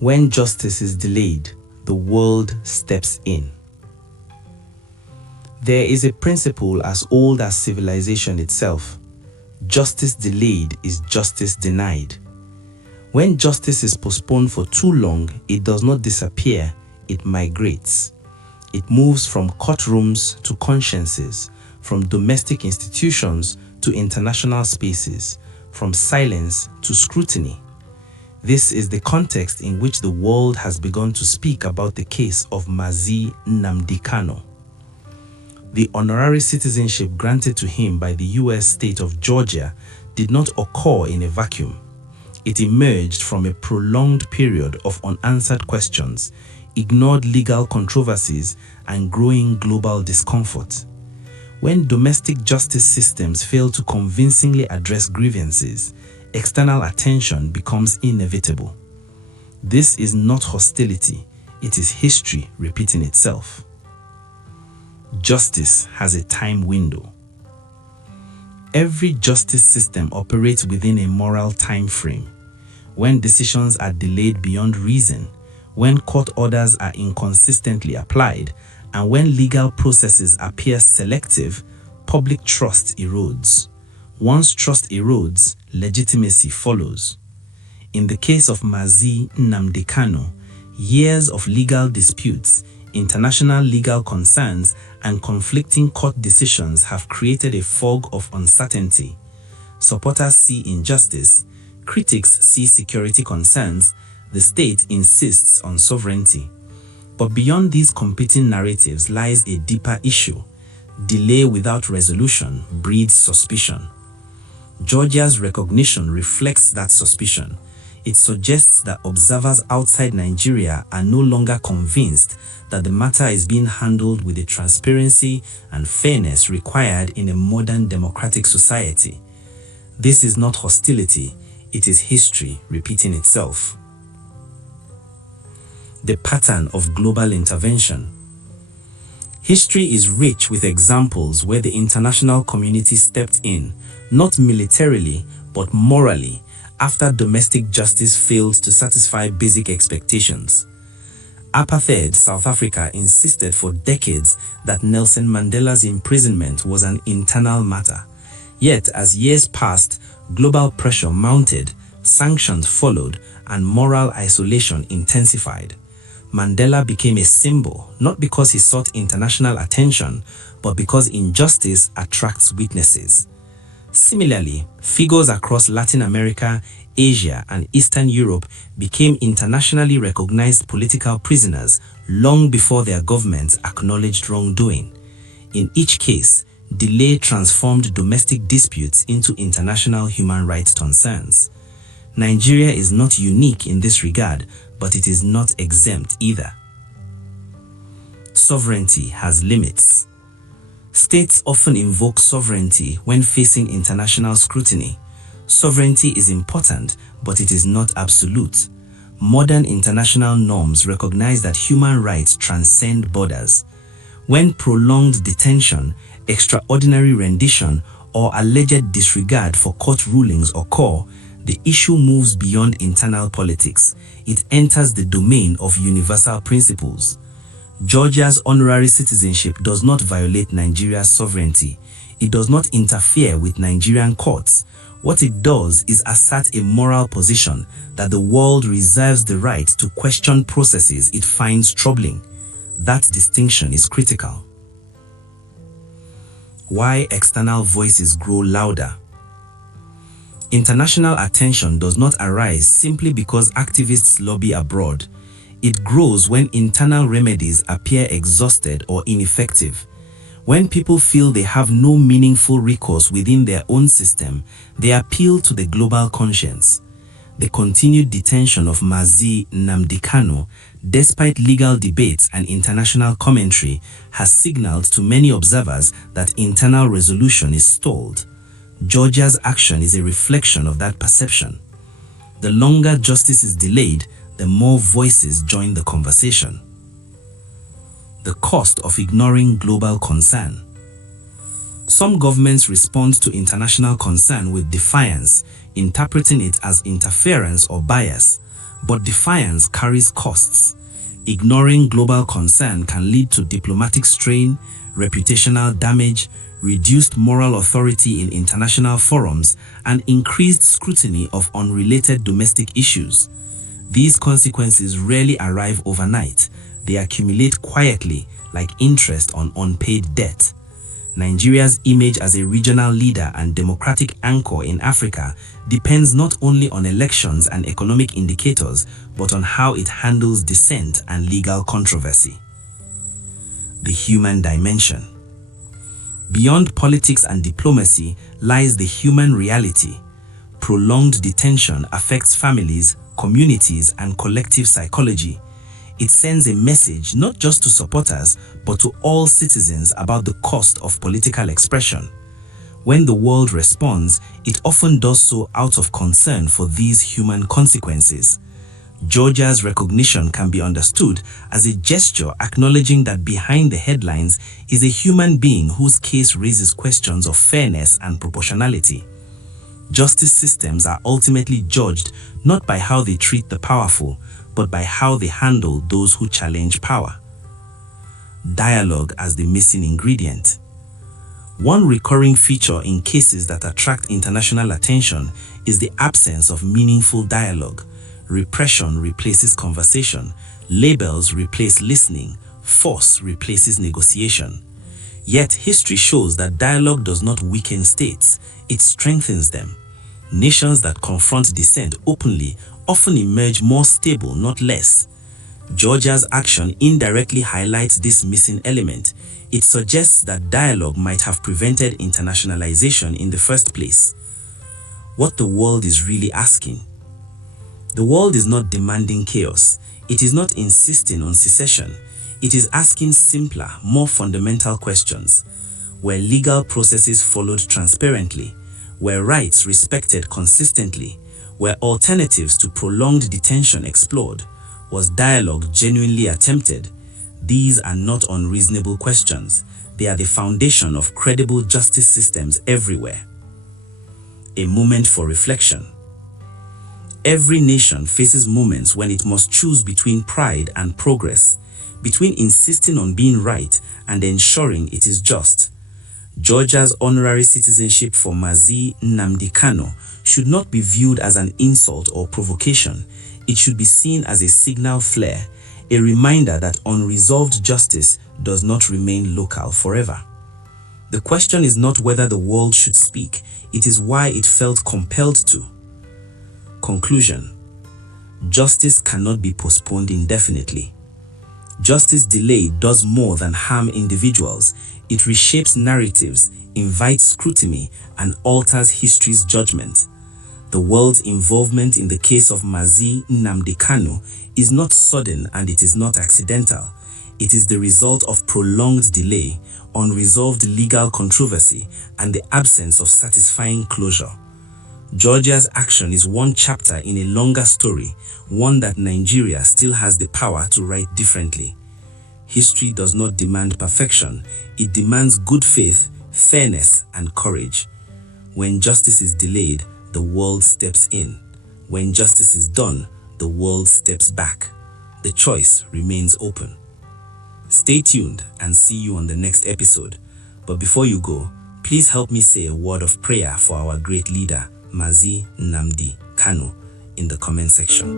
When justice is delayed, the world steps in. There is a principle as old as civilization itself. Justice delayed is justice denied. When justice is postponed for too long, it does not disappear, it migrates. It moves from courtrooms to consciences, from domestic institutions to international spaces, from silence to scrutiny. This is the context in which the world has begun to speak about the case of Mazi Nnamdi Kanu. The honorary citizenship granted to him by the US state of Georgia did not occur in a vacuum. It emerged from a prolonged period of unanswered questions, ignored legal controversies, and growing global discomfort. When domestic justice systems fail to convincingly address grievances, external attention becomes inevitable. This is not hostility, it is history repeating itself. Justice has a time window. Every justice system operates within a moral time frame. When decisions are delayed beyond reason, when court orders are inconsistently applied, and when legal processes appear selective, public trust erodes. Once trust erodes, legitimacy follows. In the case of Mazi Nnamdi Kanu, years of legal disputes, international legal concerns, and conflicting court decisions have created a fog of uncertainty. Supporters see injustice, critics see security concerns, the state insists on sovereignty. But beyond these competing narratives lies a deeper issue. Delay without resolution breeds suspicion. Georgia's recognition reflects that suspicion. It suggests that observers outside Nigeria are no longer convinced that the matter is being handled with the transparency and fairness required in a modern democratic society. This is not hostility, it is history repeating itself. The pattern of global intervention. History is rich with examples where the international community stepped in, not militarily, but morally, after domestic justice failed to satisfy basic expectations. Apartheid South Africa insisted for decades that Nelson Mandela's imprisonment was an internal matter. Yet, as years passed, global pressure mounted, sanctions followed, and moral isolation intensified. Mandela became a symbol, not because he sought international attention, but because injustice attracts witnesses. Similarly, figures across Latin America, Asia, and Eastern Europe became internationally recognized political prisoners long before their governments acknowledged wrongdoing. In each case, delay transformed domestic disputes into international human rights concerns. Nigeria is not unique in this regard, but it is not exempt either. Sovereignty has limits. States often invoke sovereignty when facing international scrutiny. Sovereignty is important, but it is not absolute. Modern international norms recognize that human rights transcend borders. When prolonged detention, extraordinary rendition, or alleged disregard for court rulings occur, the issue moves beyond internal politics. It enters the domain of universal principles. Georgia's honorary citizenship does not violate Nigeria's sovereignty. It does not interfere with Nigerian courts. What it does is assert a moral position that the world reserves the right to question processes it finds troubling. That distinction is critical. Why external voices grow louder. International attention does not arise simply because activists lobby abroad. It grows when internal remedies appear exhausted or ineffective. When people feel they have no meaningful recourse within their own system, they appeal to the global conscience. The continued detention of Mazi Nnamdi Kanu, despite legal debates and international commentary, has signaled to many observers that internal resolution is stalled. Georgia's action is a reflection of that perception. The longer justice is delayed, the more voices join the conversation. The cost of ignoring global concern. Some governments respond to international concern with defiance, interpreting it as interference or bias. But defiance carries costs. Ignoring global concern can lead to diplomatic strain, reputational damage, reduced moral authority in international forums, and increased scrutiny of unrelated domestic issues. These consequences rarely arrive overnight. They accumulate quietly, like interest on unpaid debt. Nigeria's image as a regional leader and democratic anchor in Africa depends not only on elections and economic indicators, but on how it handles dissent and legal controversy. The human dimension. Beyond politics and diplomacy lies the human reality. Prolonged detention affects families, communities, and collective psychology. It sends a message not just to supporters, but to all citizens about the cost of political expression. When the world responds, it often does so out of concern for these human consequences. Georgia's recognition can be understood as a gesture acknowledging that behind the headlines is a human being whose case raises questions of fairness and proportionality. Justice systems are ultimately judged not by how they treat the powerful, but by how they handle those who challenge power. Dialogue as the missing ingredient. One recurring feature in cases that attract international attention is the absence of meaningful dialogue. Repression replaces conversation, labels replace listening, force replaces negotiation. Yet history shows that dialogue does not weaken states, it strengthens them. Nations that confront dissent openly often emerge more stable, not less. Georgia's action indirectly highlights this missing element. It suggests that dialogue might have prevented internationalization in the first place. What the world is really asking. The world is not demanding chaos. It is not insisting on secession. It is asking simpler, more fundamental questions. Were legal processes followed transparently? Were rights respected consistently? Were alternatives to prolonged detention explored? Was dialogue genuinely attempted? These are not unreasonable questions. They are the foundation of credible justice systems everywhere. A moment for reflection. Every nation faces moments when it must choose between pride and progress, between insisting on being right and ensuring it is just. Georgia's honorary citizenship for Mazi Nnamdi Kanu should not be viewed as an insult or provocation. It should be seen as a signal flare, a reminder that unresolved justice does not remain local forever. The question is not whether the world should speak, it is why it felt compelled to. Conclusion. Justice cannot be postponed indefinitely. Justice delayed does more than harm individuals. It reshapes narratives, invites scrutiny, and alters history's judgment. The world's involvement in the case of Mazi Nnamdi Kanu is not sudden and it is not accidental. It is the result of prolonged delay, unresolved legal controversy, and the absence of satisfying closure. Georgia's action is one chapter in a longer story, one that Nigeria still has the power to write differently. History does not demand perfection, it demands good faith, fairness, and courage. When justice is delayed, the world steps in. When justice is done, the world steps back. The choice remains open. Stay tuned and see you on the next episode. But before you go, please help me say a word of prayer for our great leader, Mazi Nnamdi Kanu, in the comment section.